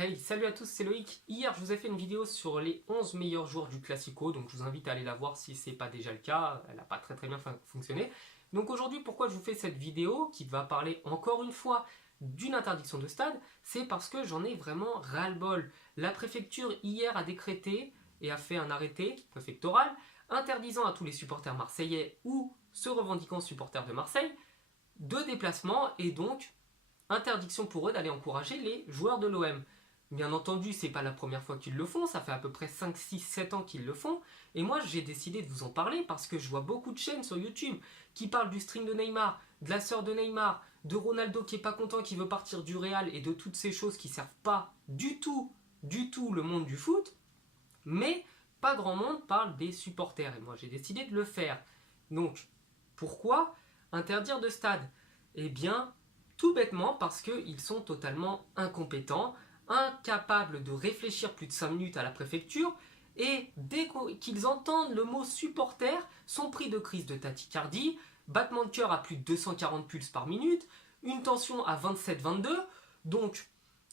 Hey, salut à tous, c'est Loïc. Hier, je vous ai fait une vidéo sur les 11 meilleurs joueurs du Classico, donc je vous invite à aller la voir si ce n'est pas déjà le cas, elle n'a pas très bien fonctionné. Donc aujourd'hui, pourquoi je vous fais cette vidéo qui va parler encore une fois d'une interdiction de stade, c'est parce que j'en ai vraiment ras-le-bol. La préfecture hier a décrété et a fait un arrêté préfectoral interdisant à tous les supporters marseillais ou se revendiquant supporters de Marseille de déplacement et donc interdiction pour eux d'aller encourager les joueurs de l'OM. Bien entendu, c'est pas la première fois qu'ils le font, ça fait à peu près 5, 6, 7 ans qu'ils le font, et moi j'ai décidé de vous en parler parce que je vois beaucoup de chaînes sur YouTube qui parlent du string de Neymar, de la sœur de Neymar, de Ronaldo qui est pas content, qui veut partir du Real, et de toutes ces choses qui servent pas du tout le monde du foot, mais pas grand monde parle des supporters, et moi j'ai décidé de le faire. Donc, pourquoi interdire de stade? Eh bien, tout bêtement parce qu'ils sont totalement incompétents, incapables de réfléchir plus de 5 minutes à la préfecture, et dès qu'ils entendent le mot supporter, sont pris de crise de tachycardie, battement de cœur à plus de 240 pulses par minute, une tension à 27-22, donc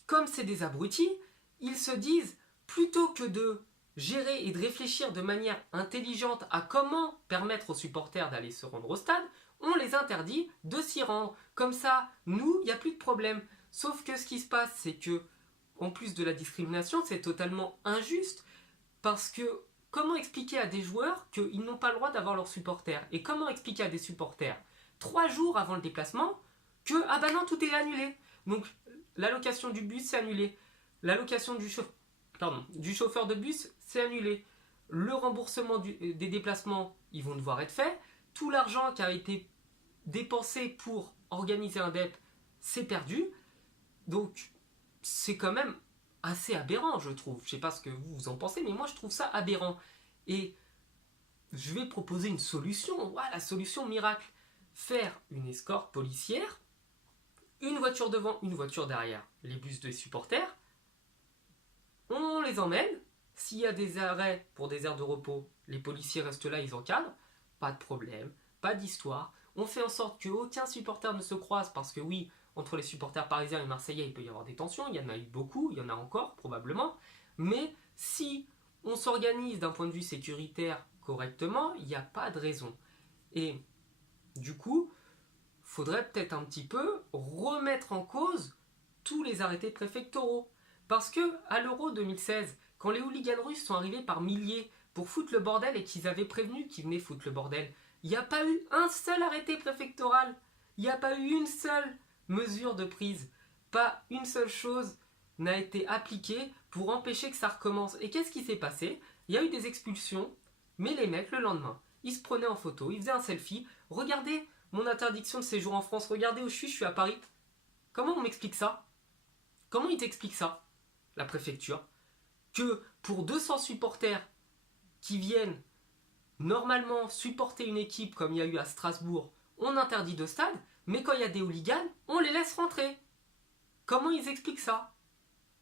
comme c'est des abrutis, ils se disent, plutôt que de gérer et de réfléchir de manière intelligente à comment permettre aux supporters d'aller se rendre au stade, on les interdit de s'y rendre. Comme ça, nous, il n'y a plus de problème. Sauf que ce qui se passe, c'est que, en plus de la discrimination, c'est totalement injuste. Parce que, comment expliquer à des joueurs qu'ils n'ont pas le droit d'avoir leurs supporters? Et comment expliquer à des supporters, 3 jours avant le déplacement, que, ah bah non, tout est annulé. Donc, l'allocation du bus, c'est annulé. L'allocation du chauffeur de bus, c'est annulé. Le remboursement des déplacements, ils vont devoir être faits. Tout l'argent qui a été dépensé pour organiser un DEP, c'est perdu. Donc, c'est quand même assez aberrant, je trouve. Je ne sais pas ce que vous en pensez, mais moi, je trouve ça aberrant. Et je vais proposer une solution. Voilà, la solution miracle. Faire une escorte policière, une voiture devant, une voiture derrière. Les bus de supporters, on les emmène. S'il y a des arrêts pour des aires de repos, les policiers restent là, ils encadrent. Pas de problème, pas d'histoire. On fait en sorte qu'aucun supporter ne se croise parce que oui, entre les supporters parisiens et marseillais, il peut y avoir des tensions. Il y en a eu beaucoup, il y en a encore probablement. Mais si on s'organise d'un point de vue sécuritaire correctement, il n'y a pas de raison. Et du coup, faudrait peut-être un petit peu remettre en cause tous les arrêtés préfectoraux. Parce que à l'Euro 2016, quand les hooligans russes sont arrivés par milliers pour foutre le bordel et qu'ils avaient prévenu qu'ils venaient foutre le bordel, il n'y a pas eu un seul arrêté préfectoral. Il n'y a pas eu une seule mesure de prise. Pas une seule chose n'a été appliquée pour empêcher que ça recommence. Et qu'est-ce qui s'est passé? Il y a eu des expulsions, mais les mecs, le lendemain, ils se prenaient en photo, ils faisaient un selfie. Regardez mon interdiction de séjour en France, regardez où je suis à Paris. Comment on m'explique ça? Comment ils t'expliquent ça, la préfecture? Que pour 200 supporters qui viennent normalement supporter une équipe comme il y a eu à Strasbourg, on interdit de stade, mais quand il y a des hooligans, on les laisse rentrer. Comment ils expliquent ça?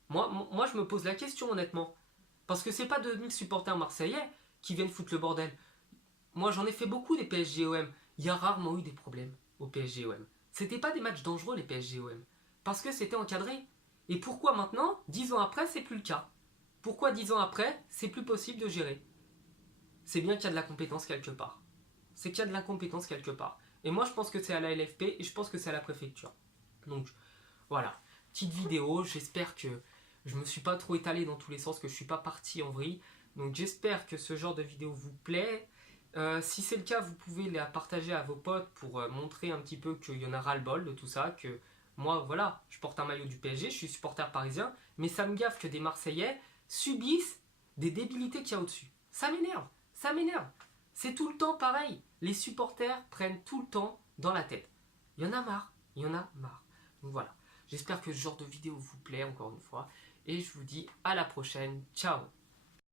Moi, je me pose la question honnêtement. Parce que c'est pas 2000 supporters marseillais qui viennent foutre le bordel. Moi, j'en ai fait beaucoup des PSG-OM. Il y a rarement eu des problèmes au PSG-OM. C'était pas des matchs dangereux les PSG-OM. Parce que c'était encadré. Et pourquoi maintenant, 10 ans après, c'est plus le cas? Pourquoi 10 ans après, c'est plus possible de gérer? C'est bien qu'il y a de la compétence quelque part. C'est qu'il y a de l'incompétence quelque part. Et moi, je pense que c'est à la LFP et je pense que c'est à la préfecture. Donc, voilà. Petite vidéo. J'espère que je me suis pas trop étalé dans tous les sens, que je suis pas parti en vrille. Donc, j'espère que ce genre de vidéo vous plaît. Si c'est le cas, vous pouvez la partager à vos potes pour montrer un petit peu qu'il y en a ras-le-bol de tout ça, que moi, voilà, je porte un maillot du PSG, je suis supporter parisien, mais ça me gaffe que des Marseillais subissent des débilités qu'il y a au-dessus. Ça m'énerve, ça m'énerve. C'est tout le temps pareil. Les supporters prennent tout le temps dans la tête. Il y en a marre, il y en a marre. Donc voilà, j'espère que ce genre de vidéo vous plaît encore une fois, et je vous dis à la prochaine, ciao.